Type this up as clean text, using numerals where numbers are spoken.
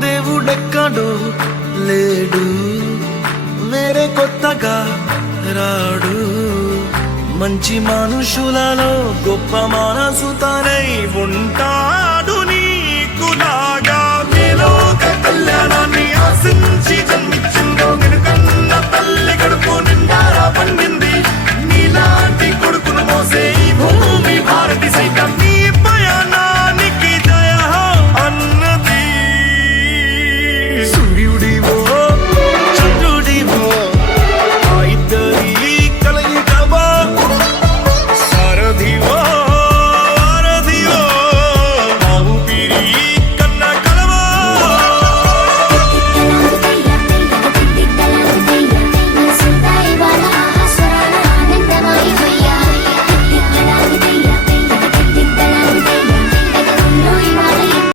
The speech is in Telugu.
దేవుడెక్కడో లేడు, వేరే కొత్తగా రాడు. మంచి మనుషులలో గొప్ప మనసు తనై ఉంటా.